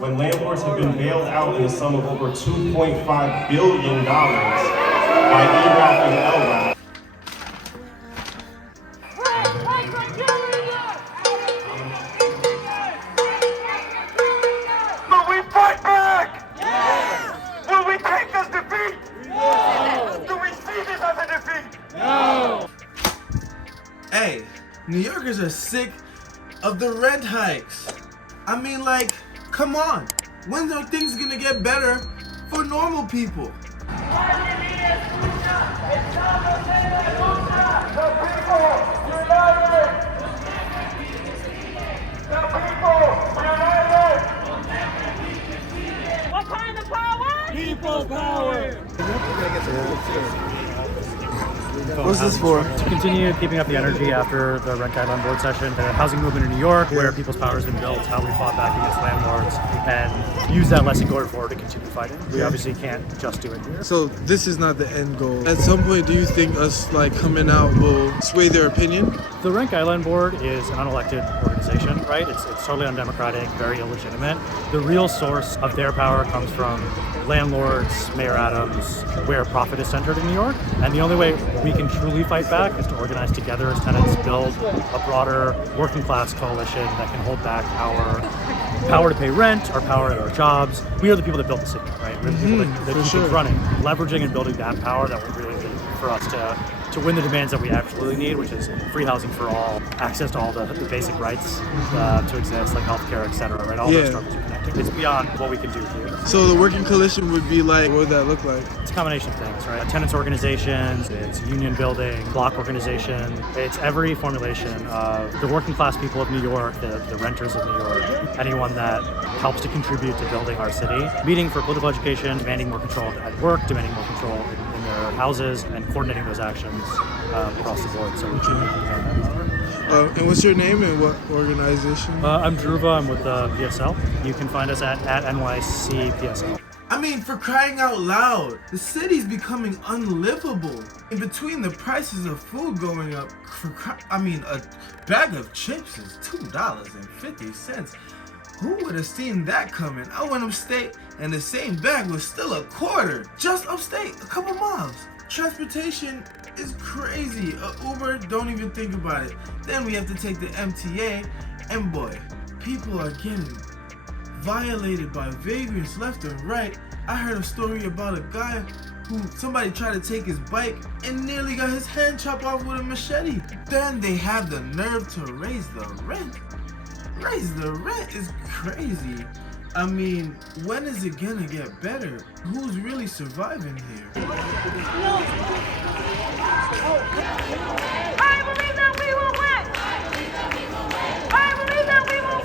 when landlords have been bailed out in the sum of over $2.5 billion by ERAP and LRAP. Will we fight back? Yes. Will we take this defeat? Yes. Do we see this as a defeat? No. Hey, New Yorkers are sick of the rent hikes. I mean, like, come on. When are things gonna get better for normal people? What kind of power? People power! What's this for? To continue keeping up the energy after the rent guideline board session, the housing movement in New York, where people's power has been built, how we fought back against landlords, and use that lesson going forward to continue fighting. We obviously can't just do it here. So this is not the end goal. At some point, do you think us like coming out will sway their opinion? The Rent Guideline Board is an unelected organization, right? It's totally undemocratic, very illegitimate. The real source of their power comes from landlords, Mayor Adams, where profit is centered in New York. And the only way we can truly fight back is to organize together as tenants, build a broader working class coalition that can hold back our power to pay rent, our power at our jobs. We are the people that built the city, right? We're the people that keep things running. Leveraging and building that power that will really lead for us to win the demands that we absolutely need, which is free housing for all, access to all the basic rights to exist, like healthcare, et cetera, right? All those struggles are connected. It's beyond what we can do here. So the working coalition would be like, what would that look like? It's a combination of things, right? Tenants organizations, it's union building, block organization. It's every formulation of the working class people of New York, the renters of New York, anyone that helps to contribute to building our city. Meeting for political education, demanding more control at work, demanding more control in their houses, and coordinating those actions across the board so we can defend that power. And what's your name and what organization? I'm Dhruva, I'm with the PSL. You can find us at NYC PSL. I mean, for crying out loud, the city's becoming unlivable. In between the prices of food going up, a bag of chips is $2.50. Who would have seen that coming? I went upstate and the same bag was still a quarter. Just upstate, a couple miles. Transportation is crazy. Uber, don't even think about it. Then we have to take the MTA, and boy, people are getting violated by vagrants left and right. I heard a story about a guy who somebody tried to take his bike and nearly got his hand chopped off with a machete. Then they have the nerve to raise the rent. Raise the rent is crazy. I mean, when is it gonna get better? Who's really surviving here? I believe that we will win! I believe that we will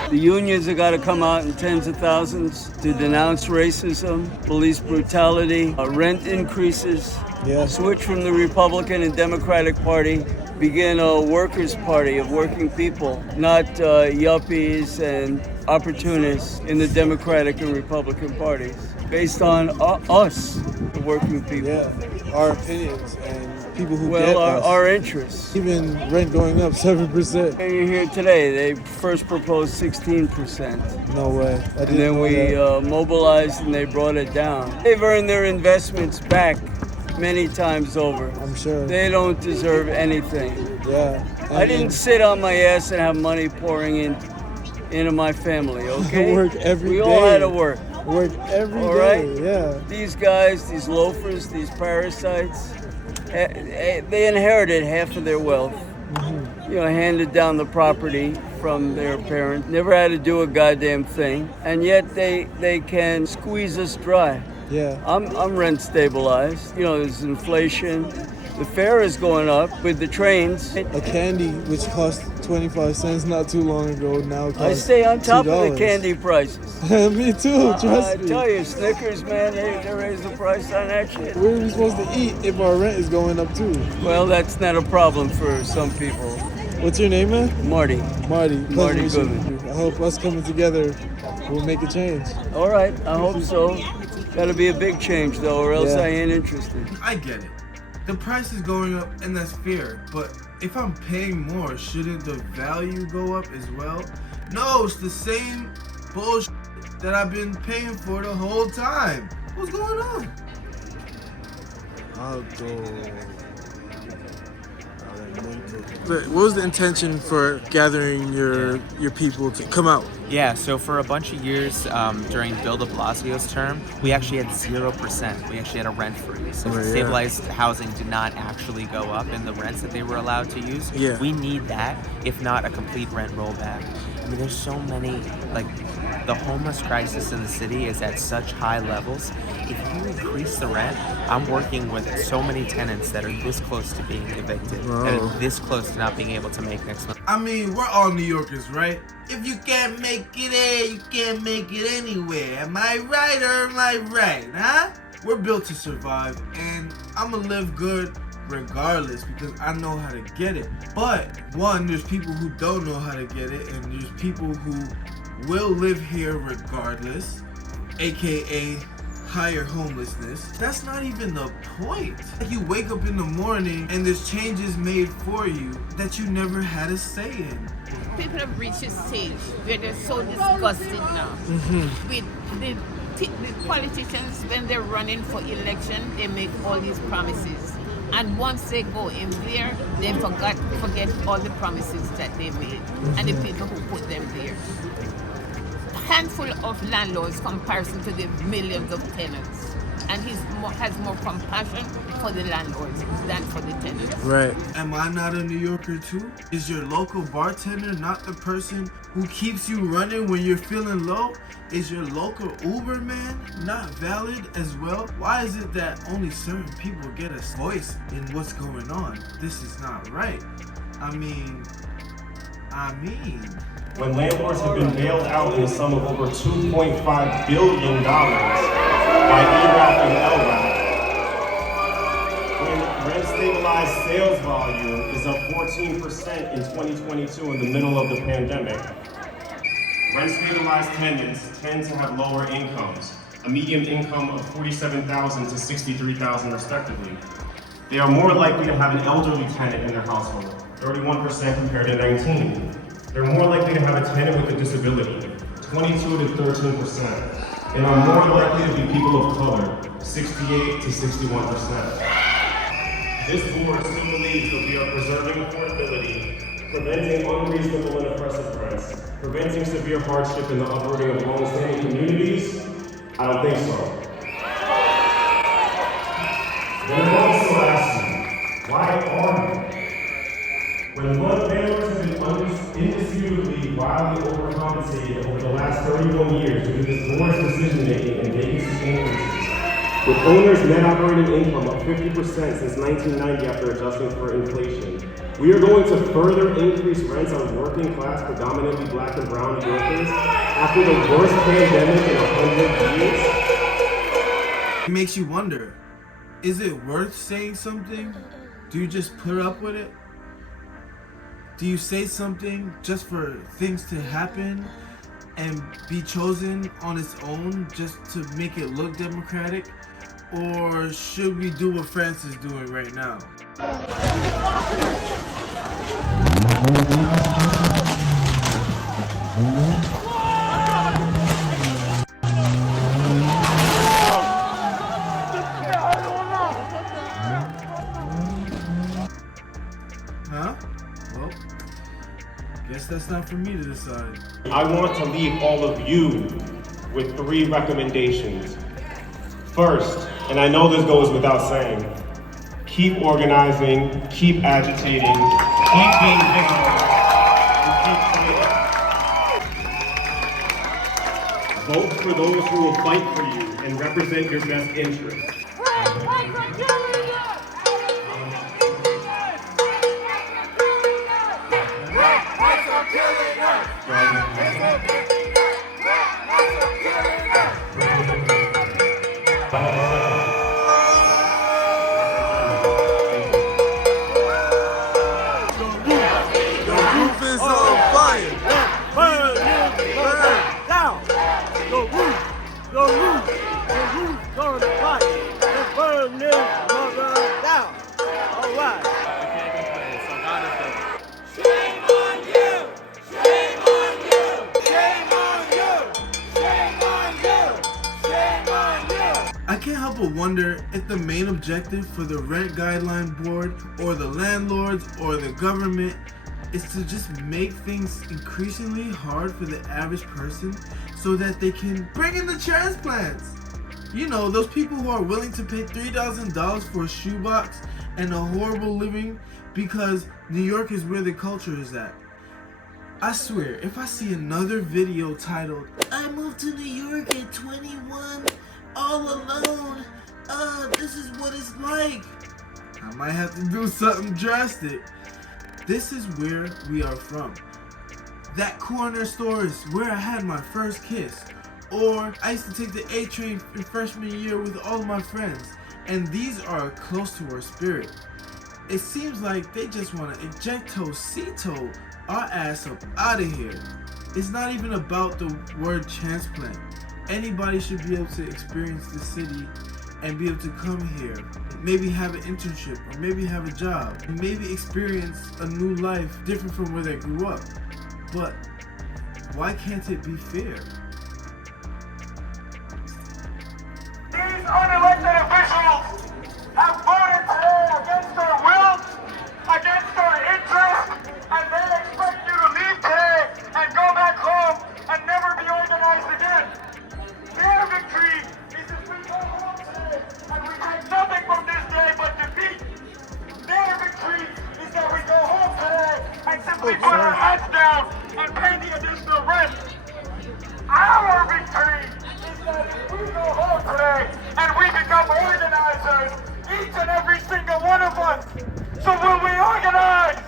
win! The unions have got to come out in tens of thousands to denounce racism, police brutality, rent increases, switch from the Republican and Democratic Party, begin a workers' party of working people, not yuppies and opportunists in the Democratic and Republican parties, based on us, the working people. Yeah, our opinions and people who get us. Our interests. Even rent going up 7%. And you're here today, they first proposed 16%. No way. And then we mobilized and they brought it down. They've earned their investments back many times over. I'm sure. They don't deserve anything. Yeah. I didn't sit on my ass and have money pouring into my family, okay? Work every day. We all had to work. Work every all day, right? Yeah. These guys, these loafers, these parasites, they inherited half of their wealth. You know, handed down the property from their parents. Never had to do a goddamn thing. And yet they can squeeze us dry. Yeah. I'm rent stabilized. You know, there's inflation. The fare is going up with the trains. A candy which cost 25 cents not too long ago now costs I stay on top $2. of the candy prices. Me too, trust me. I tell you, Snickers, man, they raise the price on that shit. Where are we supposed to eat if our rent is going up too? Well, that's not a problem for some people. What's your name, man? Marty. Marty. Marty Pleasure to meet Goodman. you. I hope us coming together will make a change. All right, I hope so. Got to be a big change, though, or else I ain't interested. I get it. The price is going up, and that's fair. But if I'm paying more, shouldn't the value go up as well? No, it's the same bullshit that I've been paying for the whole time. What's going on? What was the intention for gathering your people to come out? Yeah, so for a bunch of years during Bill de Blasio's term, we actually had 0%. We actually had a rent freeze. So stabilized housing did not actually go up in the rents that they were allowed to use. Yeah. We need that, if not a complete rent rollback. I mean, there's so many, like, the homeless crisis in the city is at such high levels. If you increase the rent, I'm working with so many tenants that are this close to being evicted, that are this close to not being able to make next month. I mean, we're all New Yorkers, right? If you can't make it there, you can't make it anywhere. Am I right or am I right, huh? We're built to survive, and I'ma live good regardless because I know how to get it. But one, there's people who don't know how to get it, and there's people who will live here regardless, aka higher homelessness. That's not even the point. You wake up in the morning and there's changes made for you that you never had a say in. People have reached a stage where they're so disgusted now with the politicians. When they're running for election, they make all these promises, and once they go in there, they forget all the promises that they made and the people who put them there. A handful of landlords comparison to the millions of tenants, and he has more compassion for the landlords than for the tenants. Right. Am I not a New Yorker too? Is your local bartender not the person who keeps you running when you're feeling low? Is your local Uber man not valid as well? Why is it that only certain people get a voice in what's going on? This is not right. I mean, When landlords have been bailed out in the sum of over $2.5 billion by ERAP and LRAP, when rent-stabilized sales volume is up 14% in 2022 in the middle of the pandemic, rent-stabilized tenants tend to have lower incomes, a median income of $47,000 to $63,000 respectively. They are more likely to have an elderly tenant in their household, 31% compared to 19%. They're more likely to have a tenant with a disability, 22 to 13%, and are more likely to be people of color, 68 to 61%. This board still believes that we are preserving affordability, preventing unreasonable and oppressive rents, preventing severe hardship in the uprooting of long-standing communities. I don't think so. Then I also ask you, why are you? When flood landlords have been indisputably wildly overcompensated over the last 31 years due to this board's decision-making and vacancy increases, with owners' net operating income up 50% since 1990 after adjusting for inflation, we are going to further increase rents on working-class, predominantly black and brown New Yorkers after the worst pandemic in 100 years? it makes you wonder, is it worth saying something? Do you just put up with it? Do you say something just for things to happen and be chosen on its own just to make it look democratic? Or should we do what France is doing right now? Huh? Well, guess that's not for me to decide. I want to leave all of you with 3 recommendations. First, and I know this goes without saying, keep organizing, keep agitating, keep being vigilant, and keep fighting. Vote for those who will fight for you and represent your best interests. Shame on you! Shame on you! can't help but wonder if the main objective for the Rent Guideline Board or the landlords or the government is to just make things increasingly hard for the average person so that they can bring in the transplants. You know, those people who are willing to pay $3,000 for a shoebox and a horrible living because New York is where the culture is at. I swear, if I see another video titled, "I moved to New York at 21, all alone, this is what it's like," I might have to do something drastic. This is where we are from. That corner store is where I had my first kiss. Or I used to take the A train in freshman year with all of my friends. And these are close to our spirit. It seems like they just want to ejecto-cito our ass up out of here. It's not even about the word transplant. Anybody should be able to experience the city and be able to come here, maybe have an internship, or maybe have a job, and maybe experience a new life different from where they grew up. But why can't it be fair? These unelected officials have voted today against our will, against our interest, and they expect you to leave today and go back home and never be organized again. Their victory is if we go home today and we take nothing from this day but defeat. Their victory is that we go home today and simply put our heads down and pay the additional rent. Our victory is that if we go home today and we become organizers, each and every single one of us, so will we organize?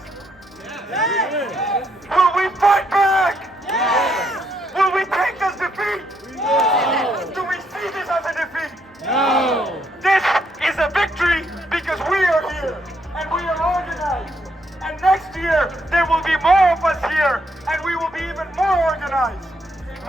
Yes. Will we fight back? Yes. Will we take this defeat? No. Do we see this as a defeat? No. This is a victory because we are here and we are organized. And next year, there will be more of us here and we will be even more organized.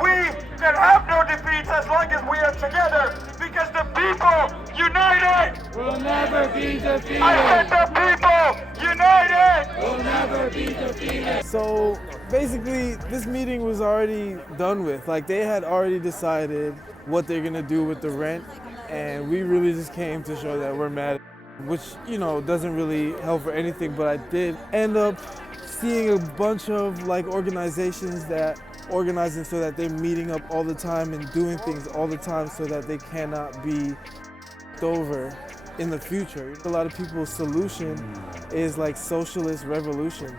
We can have no defeats as long as we are together because the people united Will never be defeated. I said the people united Will never be defeated. So basically, this meeting was already done with. Like, they had already decided what they're gonna do with the rent, and we really just came to show that we're mad, which, you know, doesn't really help for anything. But I did end up seeing a bunch of like organizations that organizing so that they're meeting up all the time and doing things all the time so that they cannot be over in the future. A lot of people's solution is like socialist revolution,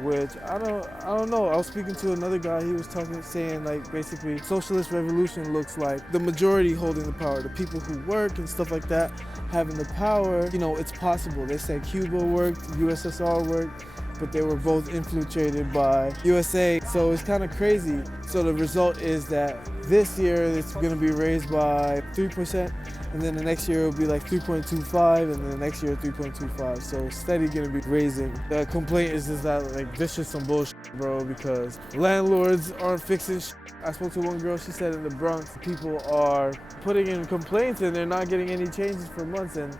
which I don't know. I was speaking to another guy, he was saying like basically socialist revolution looks like the majority holding the power, the people who work and stuff like that having the power. You know, it's possible. They said Cuba worked, USSR worked, but they were both infiltrated by USA. So it's kind of crazy. So the result is that this year it's going to be raised by 3%, and then the next year it'll be like 3.25, and then the next year 3.25. So steady going to be raising. The complaint is just that like this is some bullshit, bro, because landlords aren't fixing shit. I spoke to one girl, she said in the Bronx, people are putting in complaints and they're not getting any changes for months, and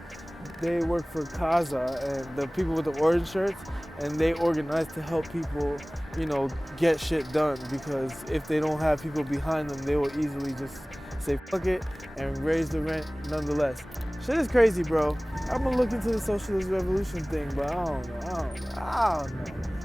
they work for Casa and the people with the orange shirts, and they organize to help people, you know, get shit done, because if they don't have people behind them, they will easily just say fuck it and raise the rent nonetheless. Shit is crazy, bro. I'm gonna look into the socialist revolution thing, but I don't know.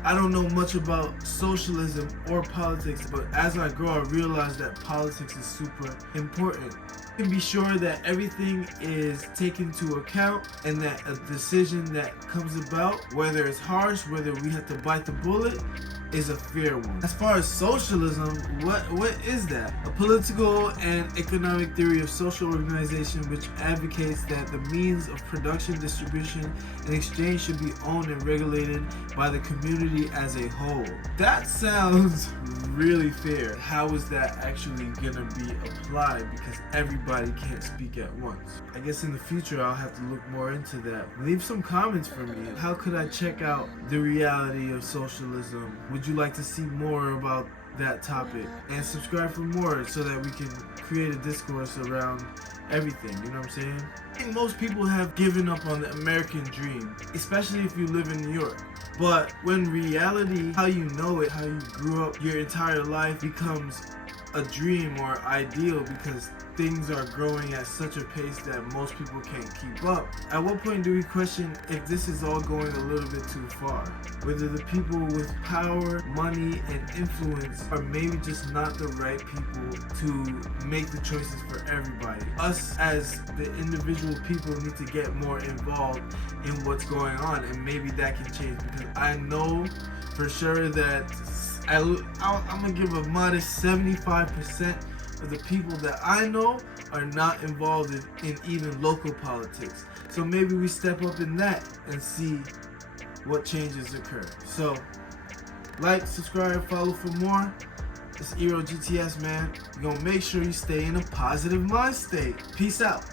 I don't know much about socialism or politics, but as I grow, I realize that politics is super important. You can be sure that everything is taken into account and that a decision that comes about, whether it's harsh, whether we have to bite the bullet, is a fair one. As far as socialism, what is that? A political and economic theory of social organization which advocates that the means of production, distribution, and exchange should be owned and regulated by the community as a whole. That sounds really fair. How is that actually gonna be applied? Because everybody can't speak at once. I guess in the future I'll have to look more into that. Leave some comments for me. How could I check out the reality of socialism? Would you like to see more about that topic? And subscribe for more so that we can create a discourse around everything, you know what I'm saying? I think most people have given up on the American dream, especially if you live in New York. But when reality, how you know it, how you grew up your entire life becomes a dream or ideal because things are growing at such a pace that most people can't keep up. At what point do we question if this is all going a little bit too far? Whether the people with power, money, and influence are maybe just not the right people to make the choices for everybody. Us as the individual people need to get more involved in what's going on, and maybe that can change, because I know for sure that I'm gonna give a modest 75% of the people that I know are not involved in even local politics. So maybe we step up in that and see what changes occur. So like, subscribe, follow for more. It's Eero GTS, man. You're gonna make sure you stay in a positive mind state. Peace out.